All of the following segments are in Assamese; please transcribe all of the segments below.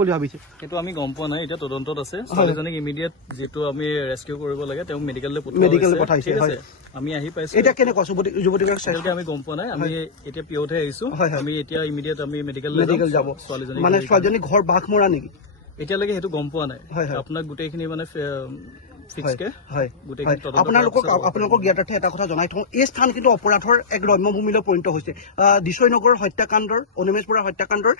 বুলি ভাবিছে কিন্তু আমি গম পোৱা নাই এটা তদন্তত আছে ছোৱালীজনীক ইমিডিয়েট যেটো আমি ৰেস্কিউ কৰিব লাগে তেওঁ মেডিকেললৈ পঠাইছে ঠিক আছে আমি আহি পাইছো এটা কেনে কষ্ট যুৱতীক আমি গম পোৱা নাই আমি এতিয়া পিয়তে আহিছো আমি এতিয়া ইমিডিয়েট আমি মেডিকেল যাব মানে ছোৱালীজনী ঘৰ বাঘমৰা নেকি এতিয়ালৈকে হেতু গম পোৱা নাই আপোনাক গুটেইখিনি মানে আপোনালোকৰ জ্ঞাতাৰ্থে এটা কথা জনাই থওঁ এই স্থান কিন্তু অপৰাধৰ এক ৰম্যভূমিলৈ পৰিণত হৈছে দিছৈনগৰ হত্যাকাণ্ডৰ অনিমেশপুৰা হত্যাকাণ্ডৰ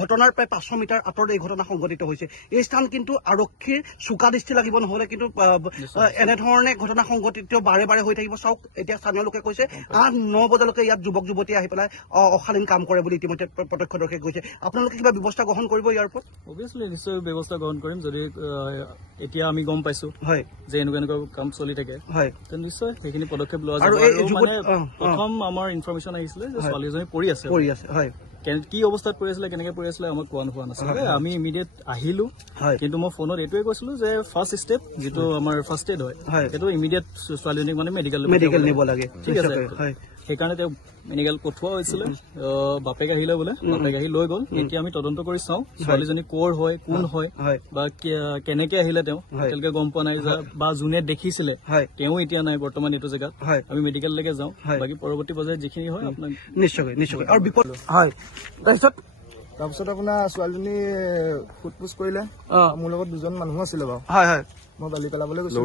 ঘটনাৰ প্ৰায় 500 মিটাৰ আঁতৰত এই ঘটনা সংঘটিত হৈছে এই স্থান কিন্তু আৰক্ষীৰ চোকা দৃষ্টি লাগিব নহলে কিন্তু এনেধৰণে ঘটনা সংঘটিত বাৰে বাৰে হৈ থাকিব চাওক এতিয়া স্থানীয় লোকে কৈছে 8-9 বজালৈকে ইয়াত যুৱক যুৱতী আহি পেলাই অশালীন কাম কৰে বুলি ইতিমধ্যে প্ৰত্যক্ষদৰ্শীয়ে কৈছে আপোনালোকে কিবা ব্যৱস্থা গ্ৰহণ কৰিব ইয়াৰ ওপৰত অবভিয়াছলি নিশ্চয় ব্যৱস্থা গ্ৰহণ কৰিম যদি এতিয়া আমি গম পাইছো হয় যে এনেকুৱা কাম চলি থাকে হয় নিশ্চয় সেইখিনি পদক্ষেপ লোৱা যাব আৰু প্ৰথম আমাৰ ইনফৰমেশ্যন আহিছিলে যে ছোৱালীজনী পৰি আছে হয় কি অৱস্থাত পৰি আছিলে কেনেকে পৰি আছিলে আমাক কোৱা নোহোৱা নাছিলে আমি ইমিডিয়েট আহিলো কিন্তু মই ফোনত এইটোৱে কৈছিলো যে ফাৰ্ষ্ট ষ্টেপ যিটো আমাৰ ফাৰ্ষ্ট এড হয় সেইটো ইমিডিয়েট ছোৱালীজনীক মানে মেডিকেল নিব লাগে ঠিক আছে সেইকাৰণে তেওঁ মেডিকেল পঠোৱা হৈছিলে বাপেক আহিলে বোলে বাপেক আহি লৈ গ'ল এতিয়া আমি তদন্ত কৰি চাওঁ ছোৱালীজনী কৰ হয় কোন হয় বা কেনেকে আহিলে তেওঁ এতিয়ালৈকে গম পোৱা নাই বা যোনে দেখিছিলে তেওঁ এতিয়া নাই বৰ্তমান এইটো জেগাত আমি মেডিকেললৈকে যাওঁ বাকী পৰৱৰ্তী পৰ্যায়ত যিখিনি হয় আপোনাক নিশ্চয় আৰু বিপদ হয় তাৰপিছত আপোনাৰ ছোৱালীজনী ফুটপুচ কৰিলে মোৰ লগত দুজন মানুহ আছিলে বাৰু মই বালি পেলাবলৈ গৈছিলো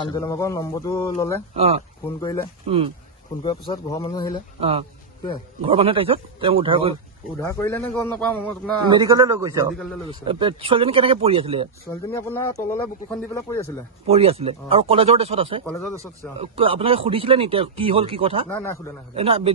মানুহজনৰ ভাগৰ নম্বৰটো ললে ফোন কৰিলে ফোন কৰাৰ পিছত ঘৰৰ মানুহ আহিলে ঘৰৰ মানুহে তাৰপিছত তেওঁ উদ্ধাৰ কৰিলে নে গম নাপাওঁ মই আপোনাৰ মেডিকেললৈ লৈ গৈছে ছোৱালীজনী কেনেকে পৰি আছিলে ছোৱালীজনী আপোনাৰ তললৈ বুকুখন দি পেলাই পৰি আছিলে আৰু কলেজৰ ড্ৰেছত আছে আপোনালোকে সুধিছিলে নেকি কি হল কি কথা নাই সোধা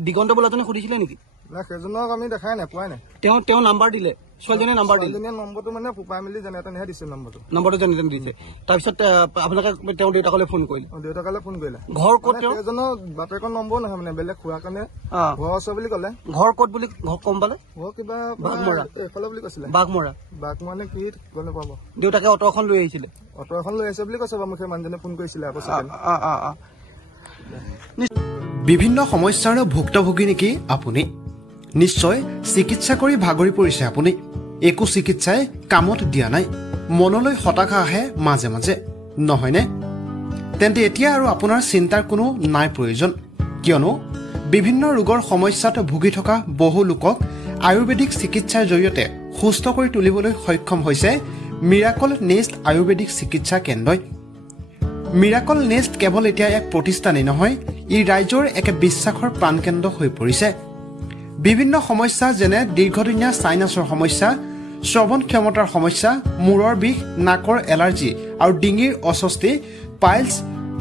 দিগন্ত বোলাজনে সুধিছিলে নেকি না সেইজনক আমি দেখাই নাই পোৱাই নাই তেওঁ নাম্বাৰ দিলে ছোৱালীজনীয়ে নাম্বাৰ দিলে নম্বৰটো মানে ফুপাই মেলি যেনে তেনেহে দিছে নম্বৰটো যেনে তেনে দিছে তাৰপিছত আপোনালোকে তেওঁৰ দেউতাকলৈ ফোন কৰিলে ঘৰ ক'ত এজনৰ বাপেকৰ নম্বৰ নহয় মানে বেলেগ খোৱাৰ কাৰণে ঘৰ আছে বুলি ক'লে ঘৰ ক'ত বুলি গম পালে ঘৰ কিবা এইফালে বুলি কৈছিলে বাঘমৰা মানে কি গম নাপাব দেউতাকে অটো এখন লৈ আহিছিলে বুলি কৈছে বাৰু মুখে মানুহজনে ফোন কৰিছিলে বিভিন্ন সমস্যাৰ ভুক্তভোগী নেকি আপুনি নিশ্চয় চিকিৎসা কৰি ভাগৰি পৰিছে আপুনি একো চিকিৎসাই কামত দিয়া নাই মনলৈ হতাশা আহে মাজে মাজে নহয়নে তেন্তে এতিয়া আৰু আপোনাৰ চিন্তাৰ কোনো নাই প্ৰয়োজন কিয়নো বিভিন্ন ৰোগৰ সমস্যাত ভুগি থকা বহু লোকক আয়ুৰ্বেদিক চিকিৎসাৰ জৰিয়তে সুস্থ কৰি তুলিবলৈ সক্ষম হৈছে মিৰাকল নেষ্ট আয়ুৰ্বেদিক চিকিৎসা কেন্দ্ৰই মিৰাকল নেষ্ট কেৱল এতিয়া এক প্ৰতিষ্ঠানেই নহয় ই ৰাজ্যৰ এক বিশ্বাসৰ প্ৰাণকেন্দ্ৰ হৈ পৰিছে বিভিন্ন সমস্যা যেনে দীৰ্ঘদিনীয়া সাইনাছৰ সমস্যা শ্ৰৱণ ক্ষমতাৰ সমস্যা মূৰৰ বিষ নাকৰ এলাৰ্জি আৰু ডিঙিৰ অস্বস্তি পাইলছ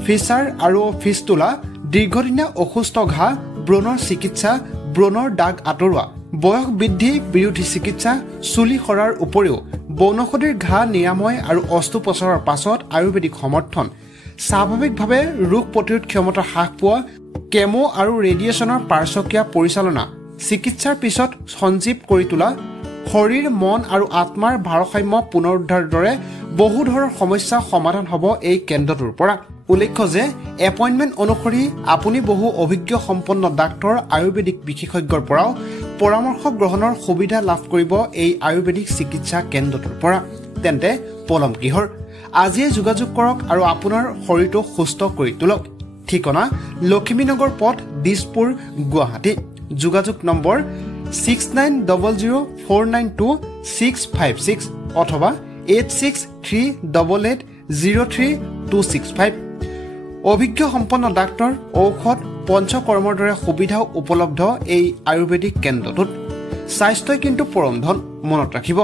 ফিচাৰ আৰু ফিস্তুলা দীৰ্ঘদিনীয়া অসুস্থ ঘাঁ ব্ৰণৰ চিকিৎসা ব্ৰণৰ দাগ আঁতৰোৱা বয়স বৃদ্ধি বিৰোধী চিকিৎসা চুলি সৰাৰ উপৰিও বনৌষধিৰ ঘাঁ নিৰাময় আৰু অস্ত্ৰোপচাৰৰ পাছত আয়ুৰ্বেদিক সমৰ্থন স্বাভাৱিকভাৱে ৰোগ প্ৰতিৰোধ ক্ষমতা হ্ৰাস পোৱা কেমো আৰু ৰেডিয়েশ্যনৰ পাৰ্শ্বক্ৰিয়া পৰিচালনা চিকিৎসাৰ পিছত সঞ্জীৱ কৰি তোলা শৰীৰ মন আৰু আত্মাৰ ভাৰসাম্য পুনৰুদ্ধাৰৰ দৰে বহু ধৰণৰ সমস্যা সমাধান হ'ব এই কেন্দ্ৰটোৰ পৰা উল্লেখ্য যে এপইণ্টমেণ্ট অনুসৰি আপুনি বহু অভিজ্ঞ সম্পন্ন ডাক্তৰ আয়ুৰ্বেদিক বিশেষজ্ঞৰ পৰাও পৰামৰ্শ গ্ৰহণৰ সুবিধা লাভ কৰিব এই আয়ুৰ্বেদিক চিকিৎসা কেন্দ্ৰটোৰ পৰা তেন্তে পলম কিহৰ আজিয়ে যোগাযোগ কৰক আৰু আপোনাৰ শৰীৰটো সুস্থ কৰি তোলক ঠিকনা লখিমীনগৰ পথ দিছপুৰ গুৱাহাটী যোগাযোগ নম্বৰ 6900492656 অথবা 8638803265 অভিজ্ঞ সম্পন্ন ডাক্তৰ ঔষধ পঞ্চকৰ্মৰ দৰে সুবিধাও উপলব্ধ এই আয়ুৰ্বেদিক কেন্দ্ৰটোত স্বাস্থ্যই কিন্তু পৰম ধন মনত ৰাখিব